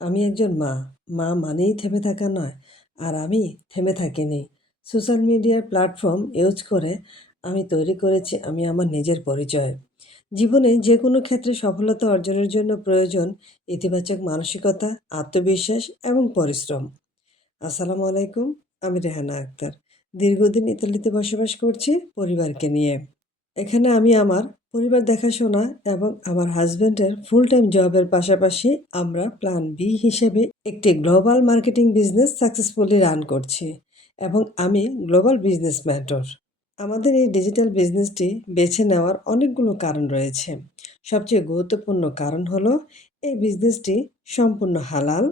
আমি একজন মা। মা মানেই থেমে থাকা নয়। আর আমি থেমে থাকিনি। সোশ্যাল মিডিয়ার প্ল্যাটফর্ম ইউজ করে আমি তৈরি করেছি আমি আমার নিজের পরিচয়। জীবনে যেকোনো ক্ষেত্রে সফলতা অর্জনের জন্য প্রয়োজন ইতিবাচক মানসিকতা, আত্মবিশ্বাস এবং পরিশ্রম। আসসালামু আলাইকুম। আমি রেহানা আক্তার। দীর্ঘদিন ইতালিতে বসবাস করছি পরিবারকে নিয়ে। এখানে আমি আমার পরিবার দেখাশোনা এবং আমার হাসব্যান্ডের ফুল টাইম জবের পাশাপাশি আমরা প্ল্যান বি হিসেবে একটি global marketing business successfully run করছি এবং আমি গ্লোবাল বিজনেস মেন্টর। আমাদের এই ডিজিটাল বিজনেসটি বেছে নেওয়ার অনেকগুলো কারণ রয়েছে। সবচেয়ে গুরুত্বপূর্ণ কারণ হলো এই বিজনেসটি সম্পূর্ণ হালাল।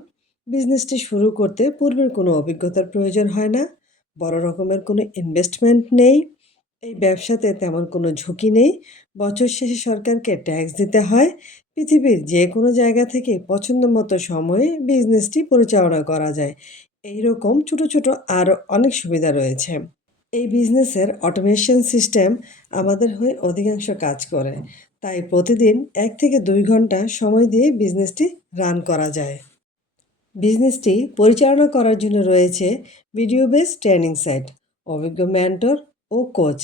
বিজনেসটি শুরু করতে পূর্বের কোনো অভিজ্ঞতার প্রয়োজন হয় না। বড় রকমের কোনো ইনভেস্টমেন্ট নেই। এই ব্যবসাতে তেমন কোনো ঝুঁকি নেই। বছর শেষে সরকারকে ট্যাক্স দিতে হয়। পৃথিবীর যে কোনো জায়গা থেকে পছন্দ মতো সময়ে বিজনেসটি পরিচালনা করা যায়। এই রকম ছোট ছোট আরও অনেক সুবিধা রয়েছে। এই বিজনেসের অটোমেশন সিস্টেম আমাদের হয়ে অধিকাংশ কাজ করে। তাই প্রতিদিন ১ থেকে ২ ঘন্টা সময় দিয়ে বিজনেসটি রান করা যায়। বিজনেসটি পরিচালনা করার জন্য রয়েছে ভিডিও বেস ট্রেনিং সেট, অভিজ্ঞ মেন্টর ও কোচ।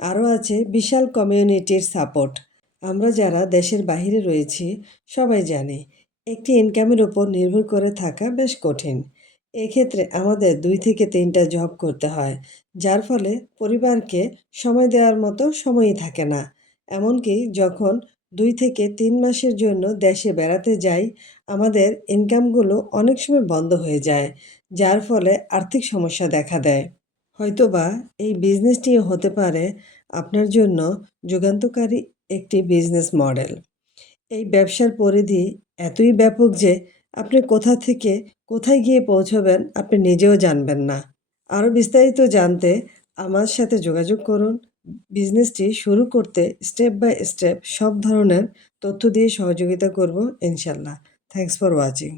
আরও আছে বিশাল কমিউনিটির সাপোর্ট। আমরা যারা দেশের বাইরে রয়েছি সবাই জানি একটি ইনকামের উপর নির্ভর করে থাকা বেশ কঠিন। এক্ষেত্রে আমাদের ২ থেকে ৩টা জব করতে হয়, যার ফলে পরিবারকে সময় দেওয়ার মতো সময়ই থাকে না। এমনকি যখন ২ থেকে ৩ মাসের জন্য দেশে বেড়াতে যাই, আমাদের ইনকামগুলো অনেক সময় বন্ধ হয়ে যায়, যার ফলে আর্থিক সমস্যা দেখা দেয়। হয়তোবা এই বিজনেসটিও হতে পারে আপনার জন্য যুগান্তকারী একটি বিজনেস মডেল। এই ব্যবসার পরিধি এতই ব্যাপক যে আপনি কোথা থেকে কোথায় গিয়ে পৌঁছবেন আপনি নিজেও জানবেন না। আরও বিস্তারিত জানতে আমার সাথে যোগাযোগ করুন। বিজনেসটি শুরু করতে স্টেপ বাই স্টেপ সব ধরনের তথ্য দিয়ে সহযোগিতা করব ইনশাল্লাহ। Thanks for watching.